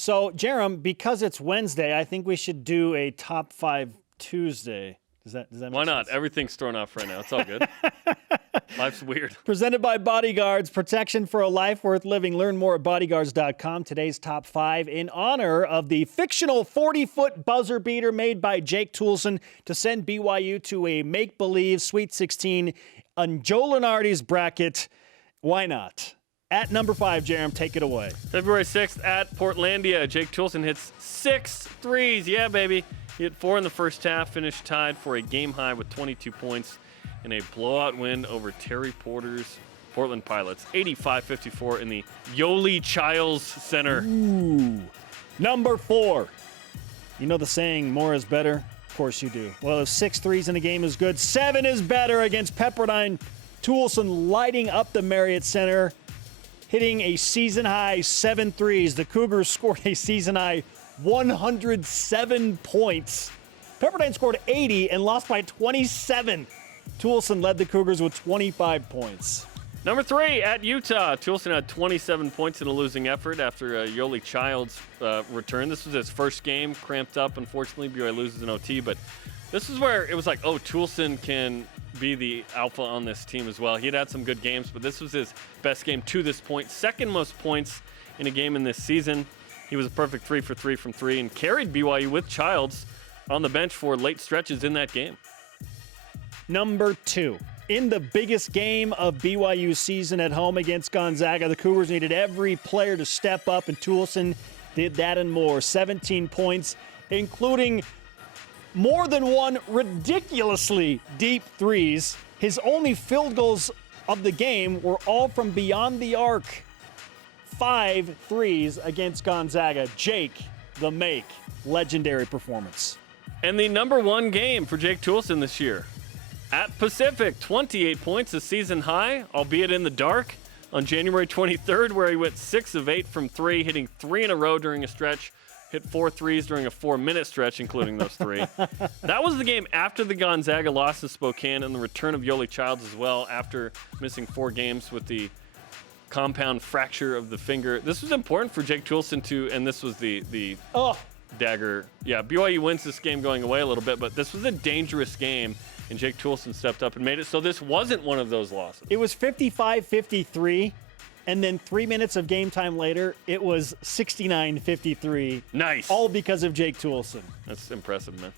So, Jerem, because it's Wednesday, I think we should do a top 5 Tuesday. Does that make sense? Why not? Everything's thrown off right now. It's all good. Life's weird. Presented by Bodyguards, protection for a life worth living. Learn more at bodyguards.com. Today's top 5 in honor of the fictional 40-foot buzzer beater made by Jake Toolson to send BYU to a make-believe Sweet 16 on Joe Lunardi's bracket. Why not? At number 5, Jerem, take it away. February 6th at Portlandia, Jake Toolson hits 6 threes. Yeah, baby. He hit 4 in the first half, finished tied for a game high with 22 points in a blowout win over Terry Porter's Portland Pilots, 85-54 in the Yoli Childs Center. Ooh. Number 4. You know the saying, more is better? Of course you do. Well, if 6 threes in a game is good, 7 is better against Pepperdine. Toolson lighting up the Marriott Center, hitting a season-high 7 threes. The Cougars scored a season-high 107 points. Pepperdine scored 80 and lost by 27. Toolson led the Cougars with 25 points. Number 3 at Utah. Toolson had 27 points in a losing effort after Yoli Childs return. This was his first game, cramped up. Unfortunately, BYU loses in OT, but this is where it was like, oh, Toolson can be the alpha on this team as well. He had some good games, but this was his best game to this point. Second most points in a game in this season. He was a perfect 3 for 3 from 3 and carried BYU with Childs on the bench for late stretches in that game. Number 2. In the biggest game of BYU season at home against Gonzaga, the Cougars needed every player to step up, and Toolson did that and more. 17 points, including more than one ridiculously deep threes. His only field goals of the game were all from beyond the arc. 5 threes against Gonzaga. Jake, the make, legendary performance. And the number 1 game for Jake Toolson this year. At Pacific, 28 points, a season high, albeit in the dark, on January 23rd, where he went 6 of 8 from 3, hitting 3 in a row during a stretch, hit 4 threes during a 4-minute stretch, including those 3. That was the game after the Gonzaga loss in Spokane and the return of Yoli Childs as well after missing 4 games with the compound fracture of the finger. This was important for Jake Toolson and this was the dagger. Yeah, BYU wins this game going away a little bit, but this was a dangerous game, and Jake Toolson stepped up and made it. So this wasn't one of those losses. It was 55-53, and then 3 minutes of game time later, it was 69-53. Nice. All because of Jake Toolson. That's impressive, man.